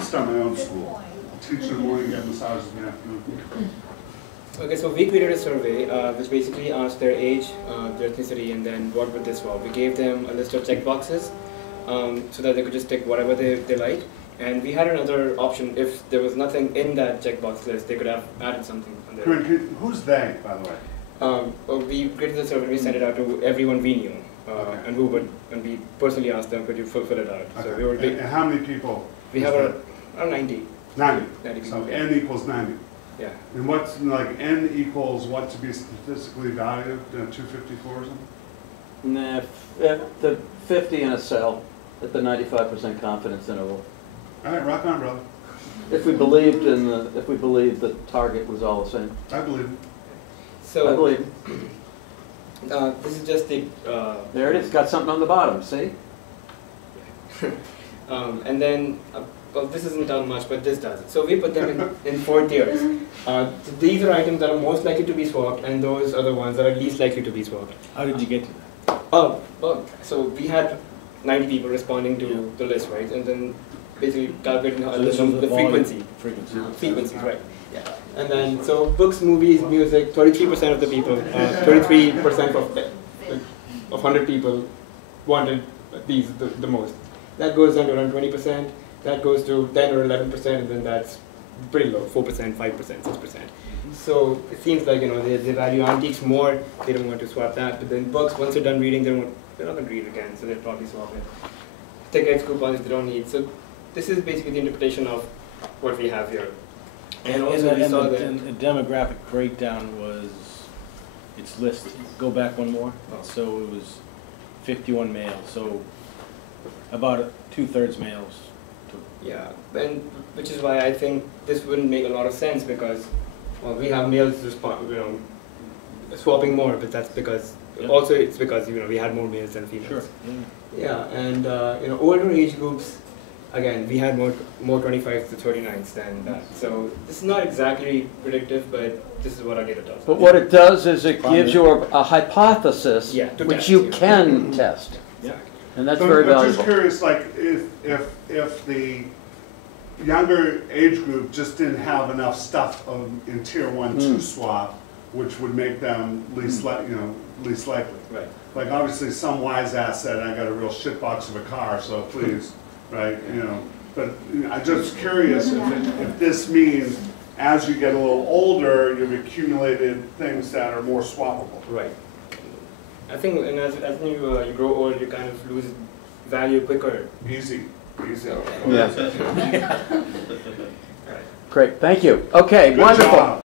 start my own school. Teach in the morning, get massages in the afternoon. Okay, so we created a survey which basically asked their age, their ethnicity, and then what would they swap. We gave them a list of checkboxes so that they could just tick whatever they like. And we had another option. If there was nothing in that checkbox list, they could have added something on there. Who's they, by the way? Well, we created the survey, we sent it out to everyone we knew. Okay. And we personally asked them, could you fill it out? Okay. So we were and how many people? We have around 90. 90. 90 So people, yeah. N equals 90. Yeah. And what's, like, N equals what to be statistically valued, 254 or something? Nah, the 50 in a cell at the 95% confidence interval. All right, rock on, brother. If we believed the target was all the same. I believe it. So I believe. this is just the. There it is. Got something on the bottom. See? And then, well, this isn't done much, but this does. So we put them in 4 tiers. These are items that are most likely to be swapped, and those are the ones that are least likely to be swapped. How did you get to that? Oh, well, so we had 90 people responding to the list, right? And then basically calculating So this was the frequency. Frequency. Right. Yeah. And then, so books, movies, music, 33% of the people, 33% of 100 people wanted these the most. That goes down to around 20%. That goes to 10 or 11%, and then that's pretty low, 4%, 5%, 6%. So it seems like, you know, they value antiques more. They don't want to swap that. But then books, once they're done reading, they're not going to read again, so they'll probably swap it. Tickets, coupons, they don't need. So this is basically the interpretation of what we have here. And also we saw that the demographic breakdown was, it's listed, go back one more. Oh. So it was 51 males, so about 2/3 males. yeah, and which is why I think this wouldn't make a lot of sense, because well, we have males swapping more, but that's because also it's because we had more males than females. Sure. Yeah, and older age groups, again, we had more 25s to 39s than that. So this is not exactly predictive, but this is what our data does. But what it does is it gives you a hypothesis to which test, you can test. Yeah. And that's So very I'm valuable. just curious, like, if the younger age group just didn't have enough stuff in tier 1 to swap, which would make them least likely. Right. Like, obviously, some wise ass said, "I got a real shit box of a car, so please," right? But I'm just curious if this means as you get a little older, you've accumulated things that are more swappable. Right. I think, and as you grow old, you kind of lose value quicker. Easy. Yeah. Great. Thank you. Okay. Good Wonderful. job.